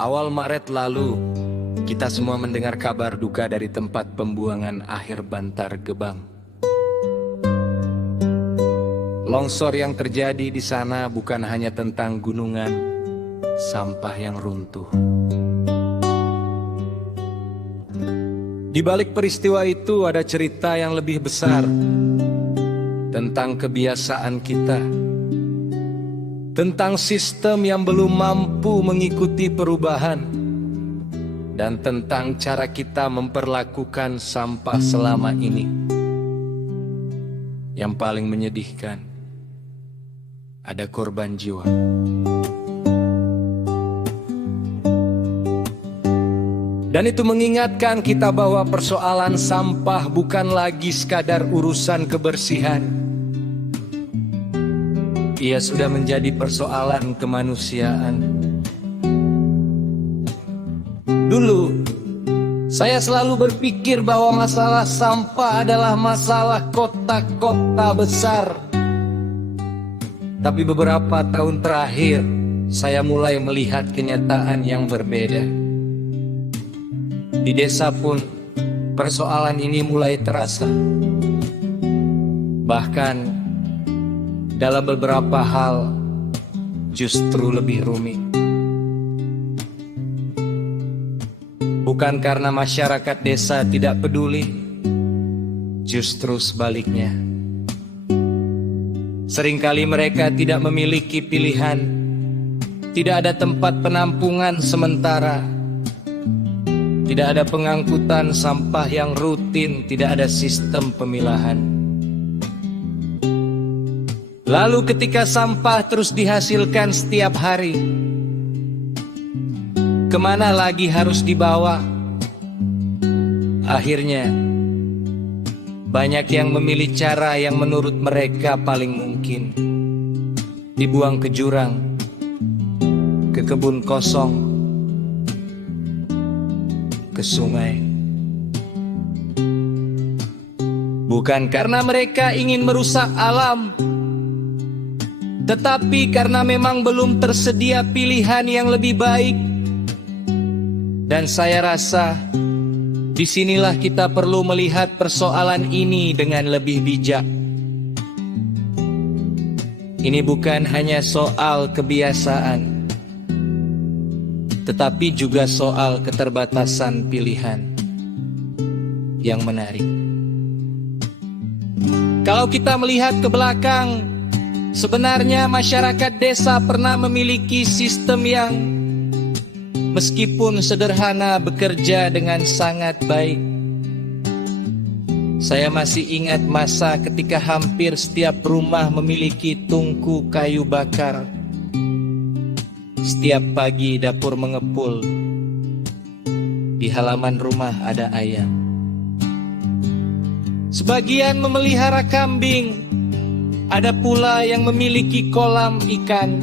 Awal Maret lalu, kita semua mendengar kabar duka dari tempat pembuangan akhir Bantar Gebang. Longsor yang terjadi di sana bukan hanya tentang gunungan, sampah yang runtuh. Di balik peristiwa itu ada cerita yang lebih besar tentang kebiasaan kita. Tentang sistem yang belum mampu mengikuti perubahan, dan tentang cara kita memperlakukan sampah selama ini. Yang paling menyedihkan, ada korban jiwa. Dan itu mengingatkan kita bahwa persoalan sampah bukan lagi sekadar urusan kebersihan. Ia sudah menjadi persoalan kemanusiaan. Dulu, saya selalu berpikir bahwa masalah sampah adalah masalah kota-kota besar. Tapi beberapa tahun terakhir, saya mulai melihat kenyataan yang berbeda. Di desa pun, persoalan ini mulai terasa. Bahkan, dalam beberapa hal justru lebih rumit. Bukan karena masyarakat desa tidak peduli, justru sebaliknya. Seringkali mereka tidak memiliki pilihan, tidak ada tempat penampungan sementara, tidak ada pengangkutan sampah yang rutin, tidak ada sistem pemilahan. Lalu ketika sampah terus dihasilkan setiap hari, kemana lagi harus dibawa? Akhirnya, banyak yang memilih cara yang menurut mereka paling mungkin. Dibuang ke jurang, ke kebun kosong, ke sungai. Bukan karena mereka ingin merusak alam, tetapi karena memang belum tersedia pilihan yang lebih baik. Dan saya rasa disinilah kita perlu melihat persoalan ini dengan lebih bijak. Ini bukan hanya soal kebiasaan, tetapi juga soal keterbatasan pilihan yang menarik. Kalau kita melihat ke belakang, sebenarnya masyarakat desa pernah memiliki sistem yang meskipun sederhana bekerja dengan sangat baik. Saya masih ingat masa ketika hampir setiap rumah memiliki tungku kayu bakar. Setiap pagi dapur mengepul. Di halaman rumah ada ayam. Sebagian memelihara kambing. Ada pula yang memiliki kolam ikan.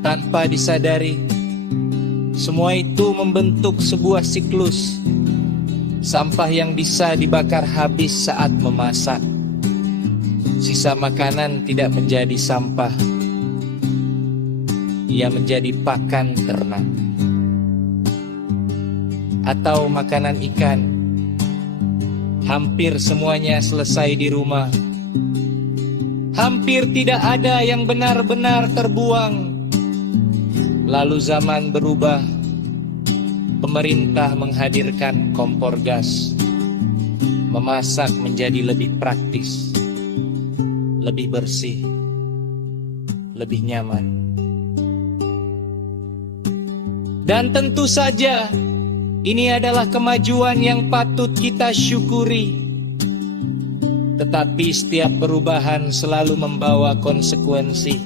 Tanpa disadari, semua itu membentuk sebuah siklus. Sampah yang bisa dibakar habis saat memasak. Sisa makanan tidak menjadi sampah. Ia menjadi pakan ternak. Atau makanan ikan. Hampir semuanya selesai di rumah. Hampir tidak ada yang benar-benar terbuang. Lalu zaman berubah. Pemerintah menghadirkan kompor gas. Memasak menjadi lebih praktis, lebih bersih, lebih nyaman. Dan tentu saja, ini adalah kemajuan yang patut kita syukuri. Tetapi setiap perubahan selalu membawa konsekuensi.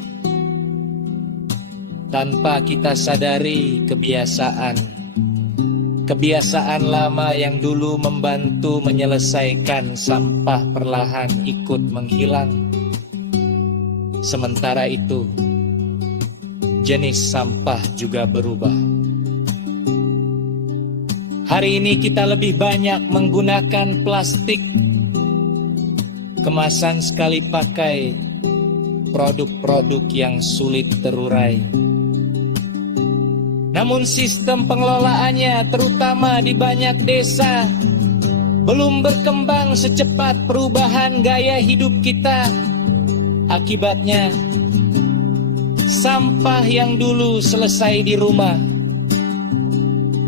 Tanpa kita sadari kebiasaan lama yang dulu membantu menyelesaikan sampah perlahan ikut menghilang. Sementara itu, jenis sampah juga berubah. Hari ini kita lebih banyak menggunakan plastik, kemasan sekali pakai, produk-produk yang sulit terurai. Namun sistem pengelolaannya, terutama di banyak desa, belum berkembang secepat perubahan gaya hidup kita. Akibatnya, sampah yang dulu selesai di rumah,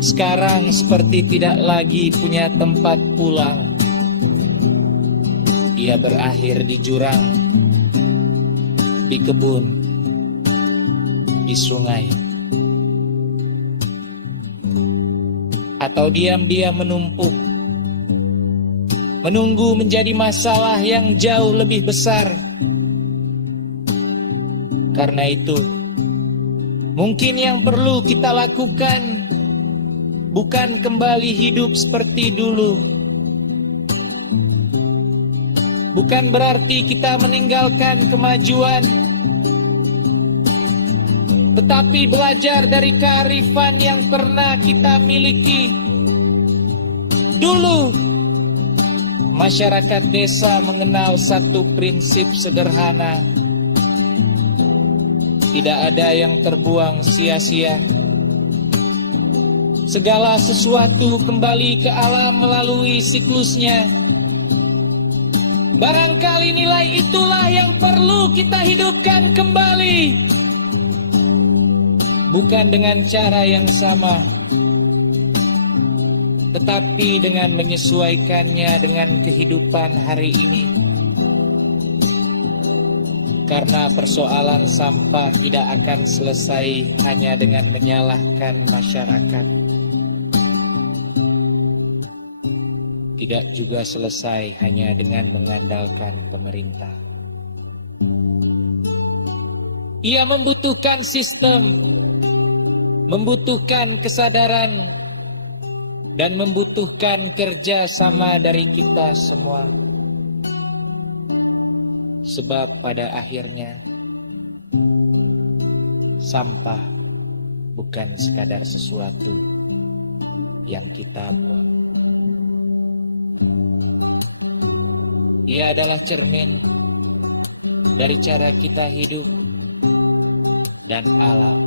sekarang seperti tidak lagi punya tempat pulang. Ia berakhir di jurang, di kebun, di sungai, atau diam-diam menumpuk, menunggu menjadi masalah yang jauh lebih besar. Karena itu, mungkin yang perlu kita lakukan bukan kembali hidup seperti dulu. Bukan berarti kita meninggalkan kemajuan, tetapi belajar dari kearifan yang pernah kita miliki. Dulu, masyarakat desa mengenal satu prinsip sederhana: tidak ada yang terbuang sia-sia. Segala sesuatu kembali ke alam melalui siklusnya. Barangkali nilai itulah yang perlu kita hidupkan kembali. Bukan dengan cara yang sama, tetapi dengan menyesuaikannya dengan kehidupan hari ini. Karena persoalan sampah tidak akan selesai hanya dengan menyalahkan masyarakat. Tidak juga selesai hanya dengan mengandalkan pemerintah. Ia membutuhkan sistem, membutuhkan kesadaran, dan membutuhkan kerja sama dari kita semua. Sebab pada akhirnya, sampah bukan sekadar sesuatu yang kita buang. Ia adalah cermin dari cara kita hidup dan alam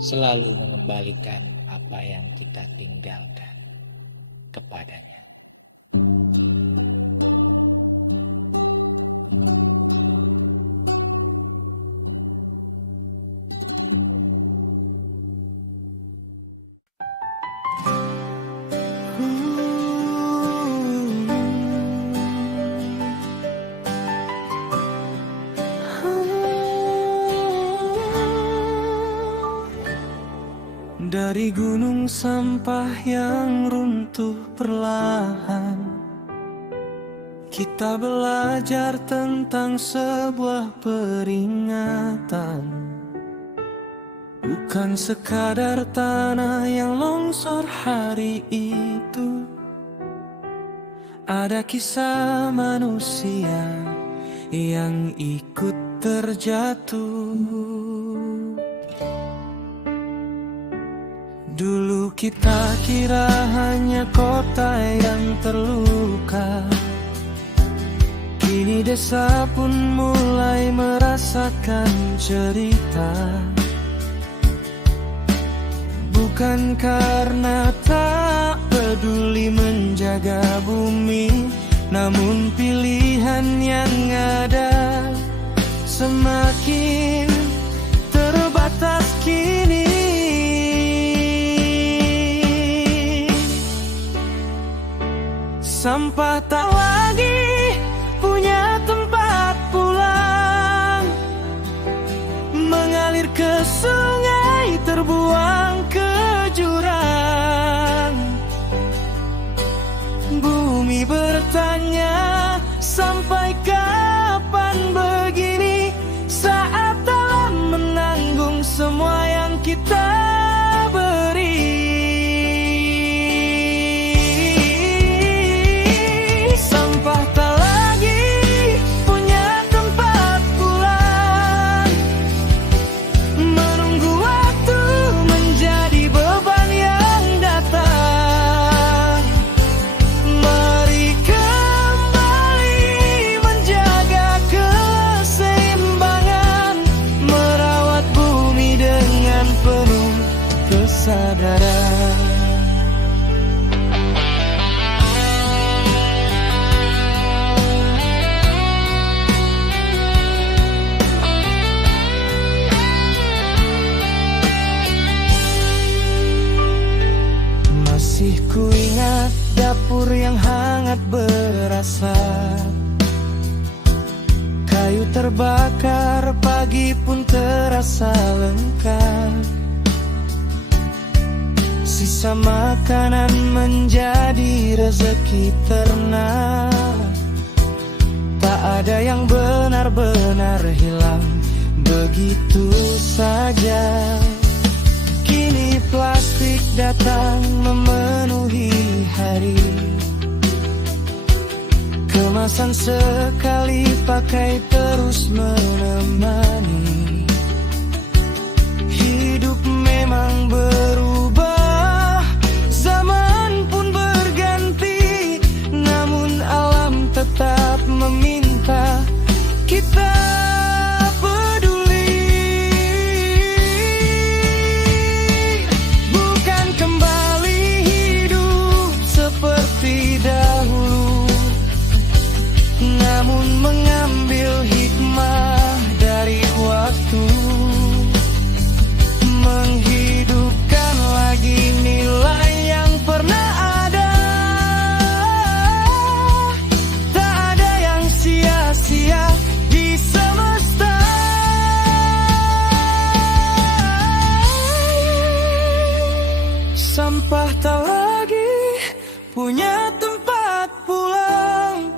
selalu mengembalikan apa yang kita tinggalkan kepadanya. Dari gunung sampah yang runtuh perlahan, kita belajar tentang sebuah peringatan. Bukan sekadar tanah yang longsor hari itu, ada kisah manusia yang ikut terjatuh. Dulu kita kira hanya kota yang terluka, kini desa pun mulai merasakan cerita. Bukan karena tak peduli menjaga bumi, namun pilihan yang ada semakin terbatas kini. Sampah tak lagi punya tempat pulang, mengalir ke sungai, terbuang ke jurang. Bumi bertanya, sampai kapan begini, saat alam menanggung semua yang kita beri. rusak. Kayu terbakar, pagi pun terasa lengkap. Sisa makanan menjadi rezeki ternak. Tak ada yang benar-benar hilang begitu saja. Kini plastik datang memenuhi hari. Kemasan sekali pakai terus menemani. Hidup memang berubah, zaman pun berganti, namun alam tetap meminta kita peduli. Bukan kembali hidup seperti dahulu, namun mengambil hikmah dari waktu. Menghidupkan lagi nilai yang pernah ada. Tak ada yang sia-sia di semesta. Sampah tak lagi punya tempat pulang.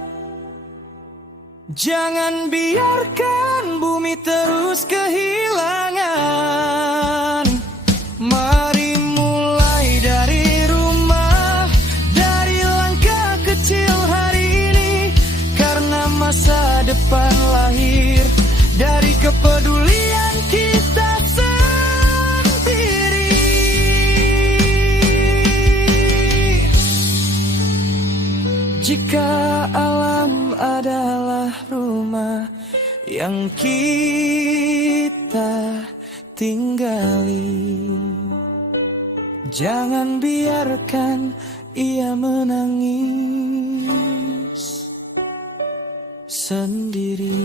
Jangan biarkan bumi terus kehilangan. Mari mulai dari rumah, dari langkah kecil hari ini, karena masa depan lahir dari kepedulian kita sendiri. Jika alam adalah rumah yang kita tinggali, jangan biarkan ia menangis sendiri.